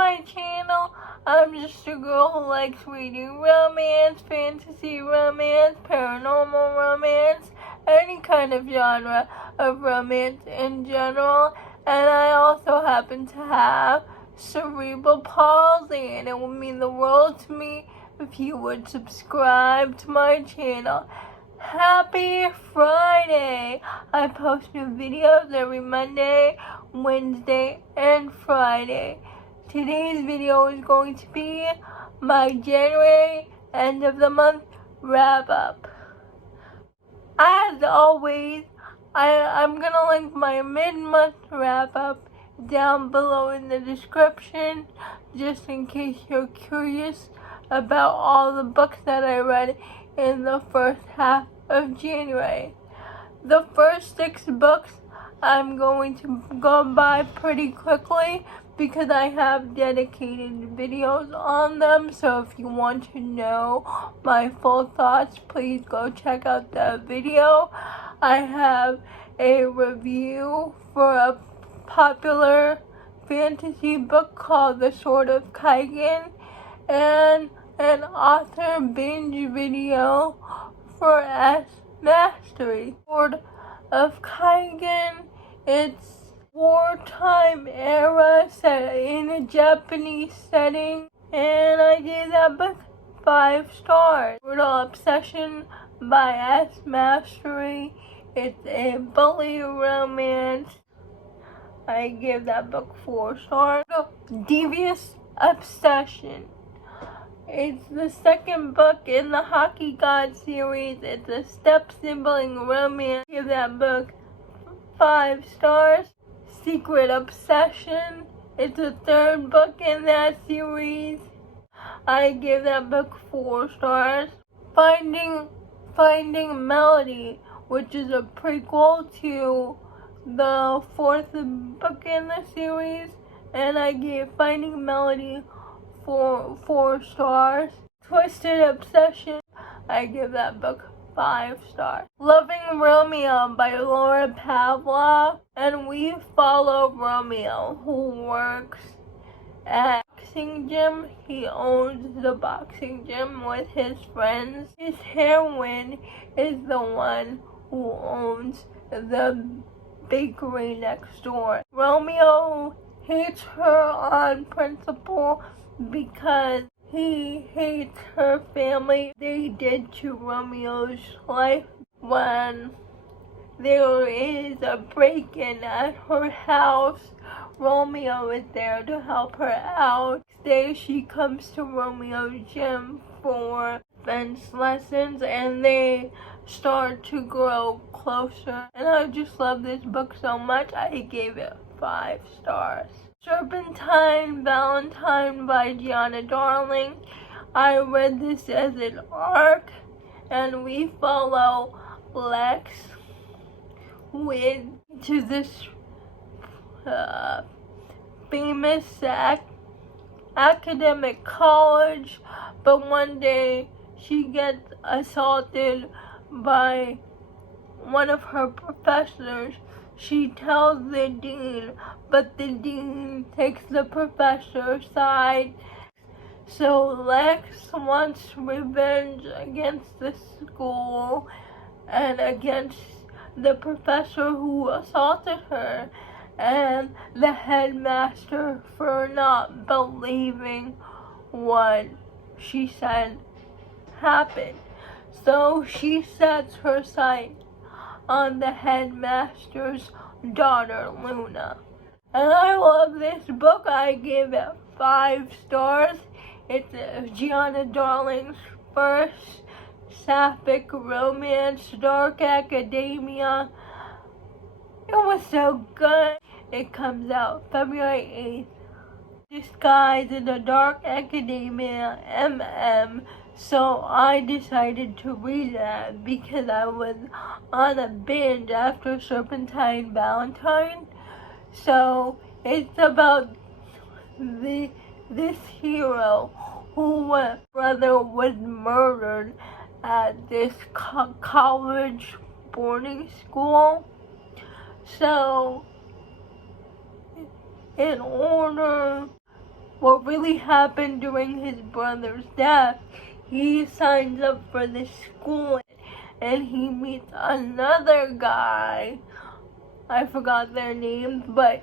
my channel. I'm just a girl who likes reading romance, fantasy romance, paranormal romance, any kind of genre of romance in general. And I also happen to have cerebral palsy, and it would mean the world to me if you would subscribe to my channel. Happy Friday! I post new videos every Monday, Wednesday, and Friday. Today's video is going to be my January end of the month wrap up. As always, I'm gonna link my mid-month wrap up down below in the description, just in case you're curious about all the books that I read in the first half of January. The first 6 books I'm going to go by pretty quickly because I have dedicated videos on them, so if you want to know my full thoughts, please go check out that video. I have a review for a popular fantasy book called The Sword of Kaigen, and an author binge video for massery. Sword of Kaigen, it's wartime era set in a Japanese setting, and I gave that book 5 stars. Devious Obsession by massery. It's a bully romance. I give that book 4 stars. Devious Obsession. It's the second book in the Hockey God series. It's a step-sibling romance. I give that book 5 stars. Secret Obsession. It's the third book in that series. I give that book 4 stars. Finding Melody, which is a prequel to the 4th book in the series, and I gave Finding Melody 4 stars. Twisted Obsession, I give that book 5 stars. Loving Romeo by Laura Pavlov, and we follow Romeo, who works at a boxing gym. He owns the boxing gym with his friends. His heroine is the one who owns the bakery next door. Romeo hates her on principle because he hates her family. They did to Romeo's life when there is a break-in at her house. Romeo is there to help her out. Today she comes to Romeo's gym for defense lessons, and they start to grow closer. And I just love this book so much, I gave it 5 stars. Serpentine Valentine by Gianna Darling. I read this as an arc, and we follow Lex to this famous academic college, but one day she gets assaulted by one of her professors. She tells the dean, but the dean takes the professor's side. So Lex wants revenge against the school and against the professor who assaulted her, and the headmaster for not believing what she said happened. So she sets her sight on the headmaster's daughter, Luna. And I love this book. I give it 5 stars. It's Gianna Darling's first sapphic romance, dark academia. It was so good. It comes out February 8th. Disguised in a dark academia, MM. So I decided to read that because I was on a binge after Serpentine Valentine. So it's about this hero whose brother was murdered at this college boarding school. So in order what really happened during his brother's death, he signs up for this school and he meets another guy. I forgot their names, but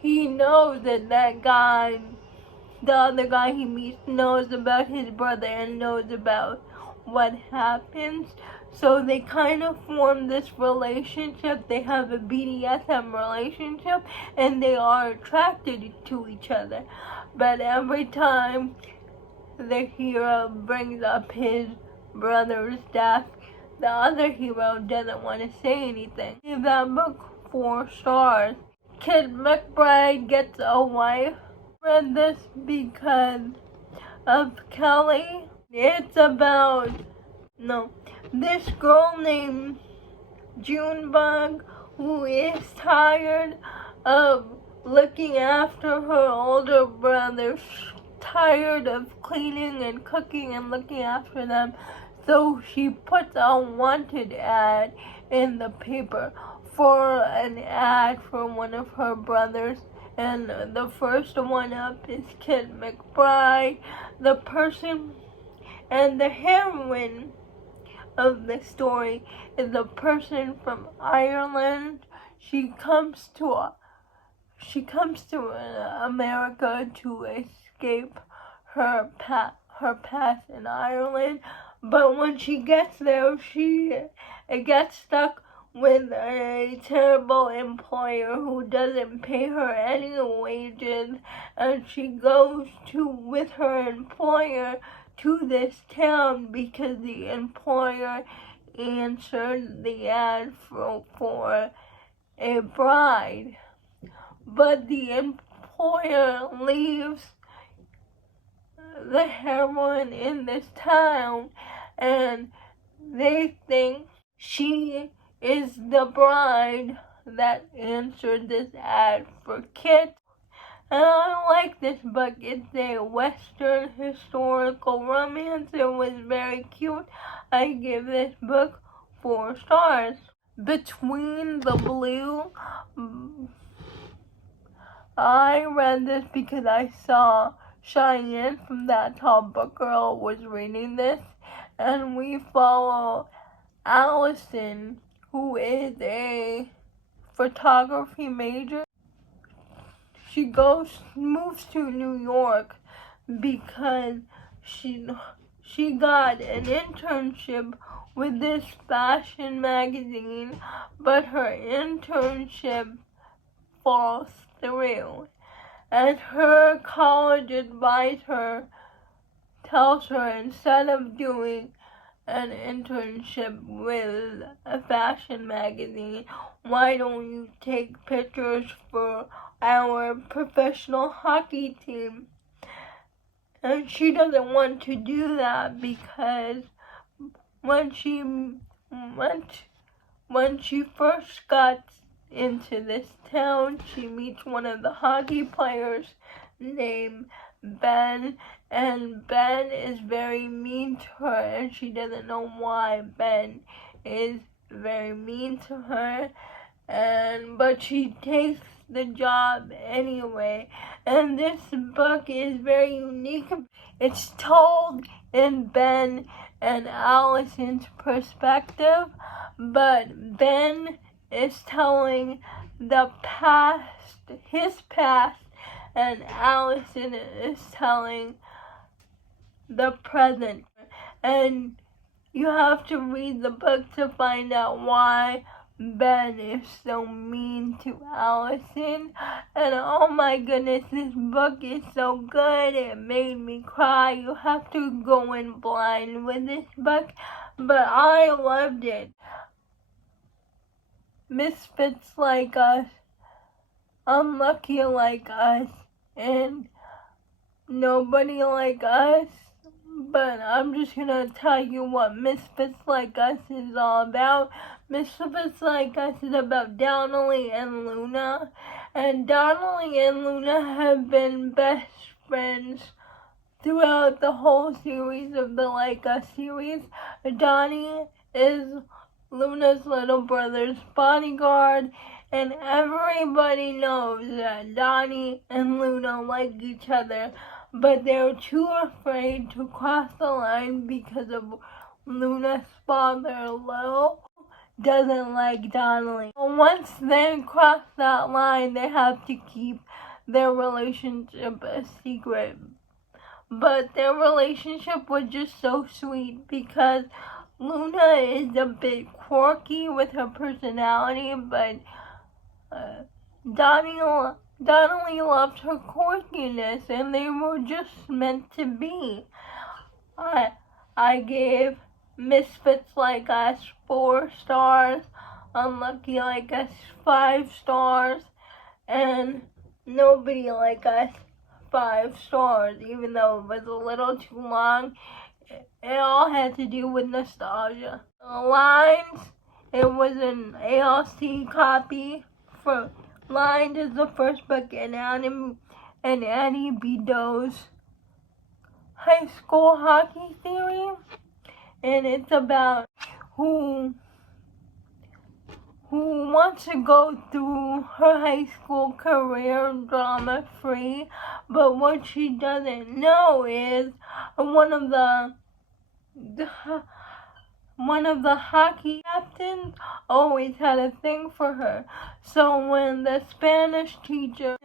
he knows that the other guy he meets knows about his brother and knows about what happens. So they kind of form this relationship. They have a BDSM relationship and they are attracted to each other. But every time the hero brings up his brother's death, the other hero doesn't want to say anything. Give that book 4 stars. Kid McBride Gets a Wife. Read this because of Kelly. It's about this girl named Junebug who is tired of looking after her older brothers, tired of cleaning and cooking and looking after them. So she puts a wanted ad in the paper for an ad for one of her brothers. And the first one up is Kid McBride. The person and the heroine of the story is a person from Ireland. She comes to America to escape her past in Ireland. But when she gets there, she gets stuck with a terrible employer who doesn't pay her any wages, and she goes with her employer to this town because the employer answered the ad for a bride. But the employer leaves the heroine in this town, and they think she is the bride that answered this ad for Kit. And I like this book. It's a Western historical romance. It was very cute. I give this book 4 stars. Between the Blue. I read this because I saw Cheyenne from That Tall Book Girl was reading this, and we follow Allison, who is a photography major. She moves to New York because she got an internship with this fashion magazine, but her internship falls through. And her college advisor tells her, instead of doing an internship with a fashion magazine, why don't you take pictures for our professional hockey team? And she doesn't want to do that because when she first got into this town, she meets one of the hockey players named Ben, and Ben is very mean to her, and she doesn't know why Ben is very mean to her, but she takes the job anyway. And this book is very unique. It's told in Ben and Allison's perspective, but Ben is telling his past, and Allison is telling the present. And you have to read the book to find out why Ben is so mean to Allison. And oh my goodness, this book is so good. It made me cry. You have to go in blind with this book, but I loved it. Misfits like us, unlucky like us, and nobody like us. But I'm just gonna tell you what Misfits Like Us is all about. Misfits Like Us is about Donnelly and Luna. And Donnelly and Luna have been best friends throughout the whole series of the Like Us series. Donnie is Luna's little brother's bodyguard, and everybody knows that Donnie and Luna like each other, but they're too afraid to cross the line because of Luna's father, Lo, doesn't like Donnelly. Once they cross that line, they have to keep their relationship a secret. But their relationship was just so sweet because Luna is a bit quirky with her personality, but Donnelly loved her quirkiness, and they were just meant to be. I gave Misfits Like Us 4 stars, Unlucky Like Us 5 stars, and Nobody Like Us 5 stars, even though it was a little too long. It all had to do with nostalgia. The Lines, it was an ALC copy for Lined is the first book in Annie B. Doe's high school hockey theory, and it's about who wants to go through her high school career drama-free, but what she doesn't know is one of the hockey captains always had a thing for her. So when the Spanish teacher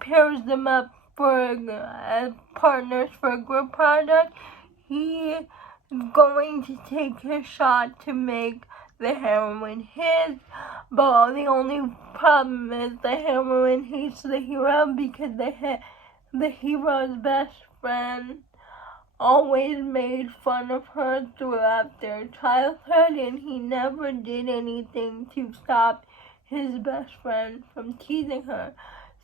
pairs them up for as partners for a group project, he is going to take his shot to make the heroine his, but the only problem is the heroine hates the hero because the hero's best friend always made fun of her throughout their childhood, and he never did anything to stop his best friend from teasing her.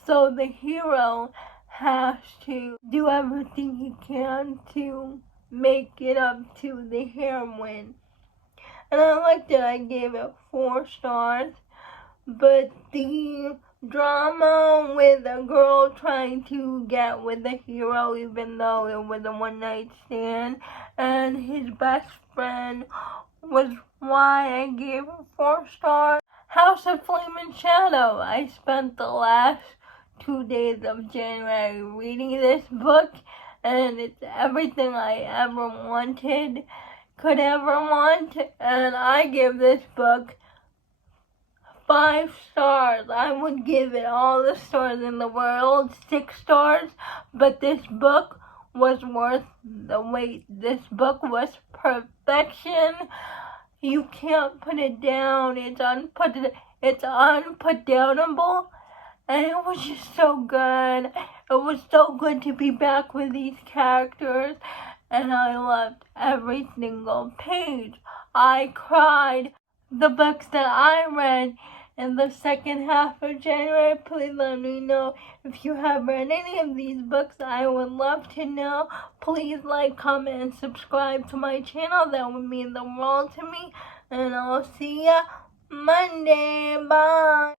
So the hero has to do everything he can to make it up to the heroine. And I liked it. I gave it 4 stars. But the drama with a girl trying to get with the hero, even though it was a one-night stand, and his best friend, was why I gave it 4 stars. House of Flame and Shadow. I spent the last 2 days of January reading this book, and it's everything I ever could ever want, and I give this book 5 stars. I would give it all the stars in the world, 6 stars, but this book was worth the wait. This book was perfection. You can't put it down. It's unputdownable, and it was just so good. It was so good to be back with these characters, and I loved every single page. I cried. The books that I read in the second half of January, please let me know if you have read any of these books. I would love to know. Please like, comment, and subscribe to my channel. That would mean the world to me. And I'll see ya Monday. Bye.